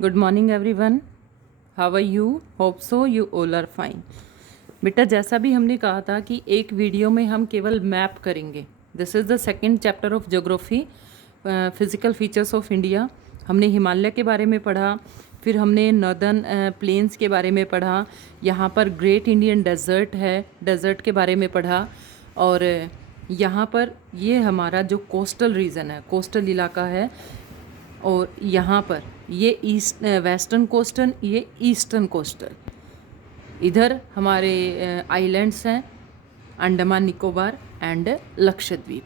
Good morning everyone, how are you? Hope so you all are fine. बेटा, जैसा भी हमने कहा था कि एक वीडियो में हम केवल मैप करेंगे। This is the second chapter of geography, physical features of India. हमने हिमालय के बारे में पढ़ा, फिर हमने नॉर्दर्न प्लेन्स के बारे में पढ़ा, यहाँ पर ग्रेट इंडियन डेजर्ट है, डेजर्ट के बारे में पढ़ा, और यहाँ पर ये हमारा जो कोस्टल रीजन है, कोस्टल इलाका है, और यहाँ पर ये ईस्ट वेस्टर्न कोस्टल, ये ईस्टर्न कोस्टल। इधर हमारे आइलैंड्स हैं, अंडमान निकोबार एंड लक्षद्वीप।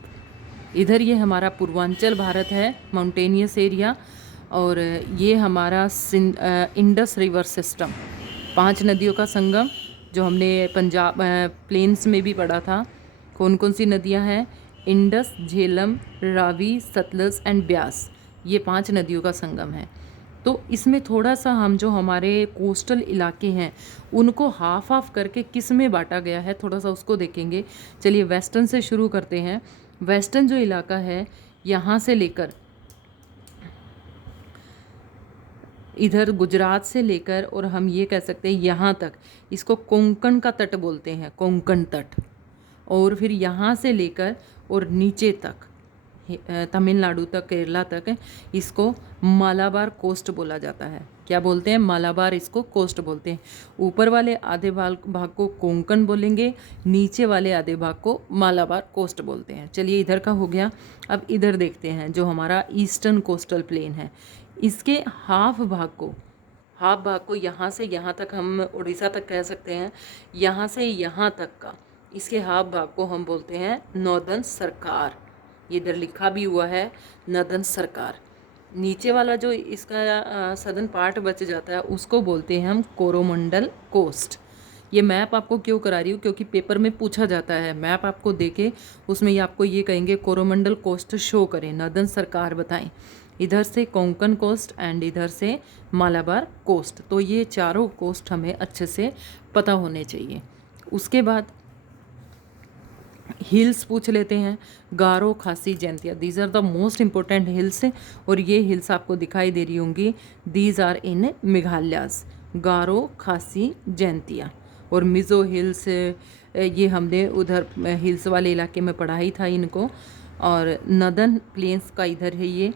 इधर ये हमारा पूर्वांचल भारत है, माउंटेनियस एरिया, और ये हमारा इंडस रिवर सिस्टम, 5 नदियों का संगम, जो हमने पंजाब प्लेन्स में भी पढ़ा था। कौन कौन सी नदियाँ हैं? इंडस, झेलम, रावी, सतलज एंड ब्यास, ये 5 नदियों का संगम है। तो इसमें थोड़ा सा हम जो हमारे कोस्टल इलाके हैं उनको हाफ हाफ करके किस में बांटा गया है, थोड़ा सा उसको देखेंगे। चलिए वेस्टर्न से शुरू करते हैं। वेस्टर्न जो इलाका है, यहाँ से लेकर इधर गुजरात से लेकर, और हम ये कह सकते हैं यहाँ तक, इसको कोंकण का तट बोलते हैं, कोंकण तट। और फिर यहाँ से लेकर और नीचे तक, तमिलनाडु तक, केरला तक, इसको मालाबार कोस्ट बोला जाता है। क्या बोलते हैं? मालाबार इसको कोस्ट बोलते हैं। ऊपर वाले आधे भाग को कोंकण बोलेंगे, नीचे वाले आधे भाग को मालाबार कोस्ट बोलते हैं। चलिए, इधर का हो गया। अब इधर देखते हैं, जो हमारा ईस्टर्न कोस्टल प्लेन है, इसके हाफ भाग को यहाँ से यहाँ तक, हम उड़ीसा तक कह सकते हैं, यहाँ से यहाँ तक का, इसके हाफ भाग को हम बोलते हैं नॉर्दर्न सरकार। ये इधर लिखा भी हुआ है, नॉर्दर्न सरकार। नीचे वाला जो इसका सदर्न पार्ट बच जाता है, उसको बोलते हैं हम कोरोमंडल कोस्ट। ये मैप आपको क्यों करा रही हूँ? क्योंकि पेपर में पूछा जाता है, मैप आपको देके उसमें ये आपको ये कहेंगे कोरोमंडल कोस्ट शो करें, नॉर्दर्न सरकार बताएं। इधर से कोंकण कोस्ट एंड इधर से मालाबार कोस्ट। तो ये चारों कोस्ट हमें अच्छे से पता होने चाहिए। उसके बाद हिल्स पूछ लेते हैं। Garo, Khasi, Jaintia, these are the most important hills. और ये हिल्स आपको दिखाई दे रही होंगी, दीज आर इन मेघालयाज, गारो, खासी, जैंतिया। और मिज़ो हिल्स, ये हमने उधर हिल्स वाले इलाके में पढ़ा ही था इनको। और नॉर्दर्न प्लेन्स का इधर है ये।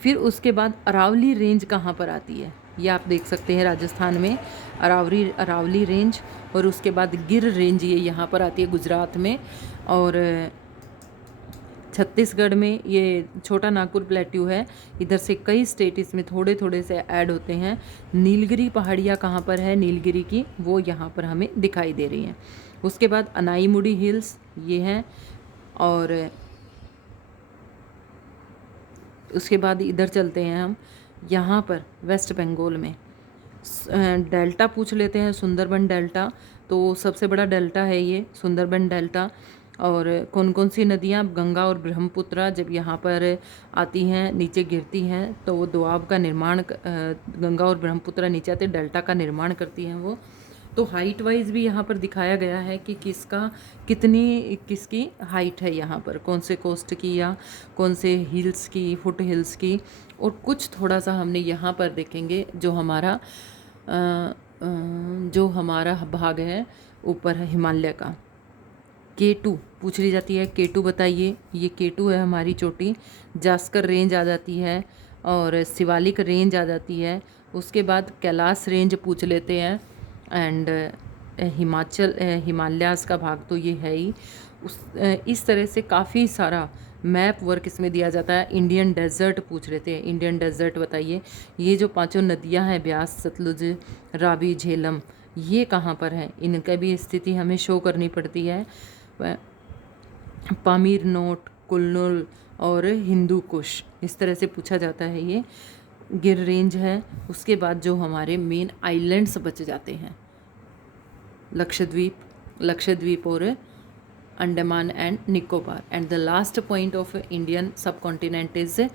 फिर उसके बाद अरावली रेंज कहाँ पर आती है, ये आप देख सकते हैं, राजस्थान में अरावली रेंज। और उसके बाद गिर रेंज, ये यहाँ पर आती है गुजरात में। और छत्तीसगढ़ में ये छोटा नागपुर प्लेट्यू है। इधर से कई स्टेट इसमें थोड़े थोड़े से ऐड होते हैं। नीलगिरी पहाड़ियाँ कहाँ पर है, नीलगिरी की, वो यहाँ पर हमें दिखाई दे रही हैं। उसके बाद अनाईमुड़ी हिल्स ये हैं। और उसके बाद इधर चलते हैं हम, यहाँ पर वेस्ट बंगाल में डेल्टा पूछ लेते हैं, सुंदरबन डेल्टा। तो सबसे बड़ा डेल्टा है ये सुंदरबन डेल्टा। और कौन कौन सी नदियाँ? गंगा और ब्रह्मपुत्र जब यहाँ पर आती हैं, नीचे गिरती हैं, तो वो दोआब का निर्माण, गंगा और ब्रह्मपुत्र नीचे आते डेल्टा का निर्माण करती हैं वो। तो हाइट वाइज भी यहाँ पर दिखाया गया है कि किसकी हाइट है यहाँ पर, कौन से कोस्ट की या कौन से हिल्स की, फुट हिल्स की। और कुछ थोड़ा सा हमने यहाँ पर देखेंगे, जो हमारा भाग है ऊपर है हिमालय का। K2 पूछ ली जाती है, K2 बताइए। ये K2 है हमारी चोटी। जास्कर रेंज आ जाती है, और शिवालिक रेंज आ जाती है। उसके बाद कैलाश रेंज पूछ लेते हैं। एंड हिमालयास का भाग तो ये है ही। इस तरह से काफ़ी सारा मैप वर्क इसमें दिया जाता है। इंडियन डेजर्ट पूछ लेते हैं, इंडियन डेजर्ट बताइए। ये जो 5 नदियां हैं, ब्यास, सतलुज, रावी, झेलम, ये कहाँ पर हैं? इनका भी स्थिति हमें शो करनी पड़ती है। पामीर नोट, कुल्लुल और हिंदू कुश, इस तरह से पूछा जाता है। ये गिर रेंज है। उसके बाद जो हमारे मेन आइलैंड्स बच जाते हैं, लक्षद्वीप और Andaman and Nicobar. And the last point of Indian सब कॉन्टिनेंट इज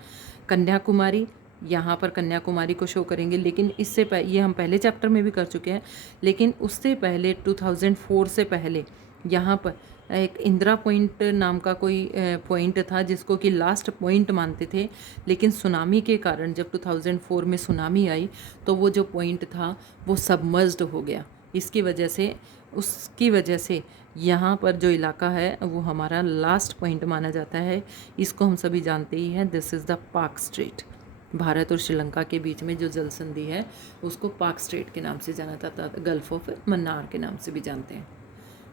कन्याकुमारी। यहाँ पर कन्याकुमारी को शो करेंगे, लेकिन इससे ये हम पहले चैप्टर में भी कर चुके हैं, लेकिन उससे पहले 2004 से पहले यहाँ पर एक इंदिरा पॉइंट नाम का कोई पॉइंट था जिसको कि लास्ट पॉइंट मानते थे, लेकिन सुनामी के कारण जब 2004 में सुनामी आई तो वो जो पॉइंट था वो सबमर्ज्ड हो गया। उसकी वजह से यहाँ पर जो इलाका है वो हमारा लास्ट पॉइंट माना जाता है। इसको हम सभी जानते ही हैं, दिस इज़ द पाक स्ट्रेट। भारत और श्रीलंका के बीच में जो जल संधि है उसको पाक स्ट्रेट के नाम से जाना जाता है, गल्फ ऑफ मन्नार के नाम से भी जानते हैं।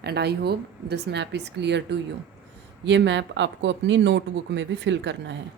And I hope this map is clear to you. ये मैप आपको अपनी नोटबुक में भी फिल करना है।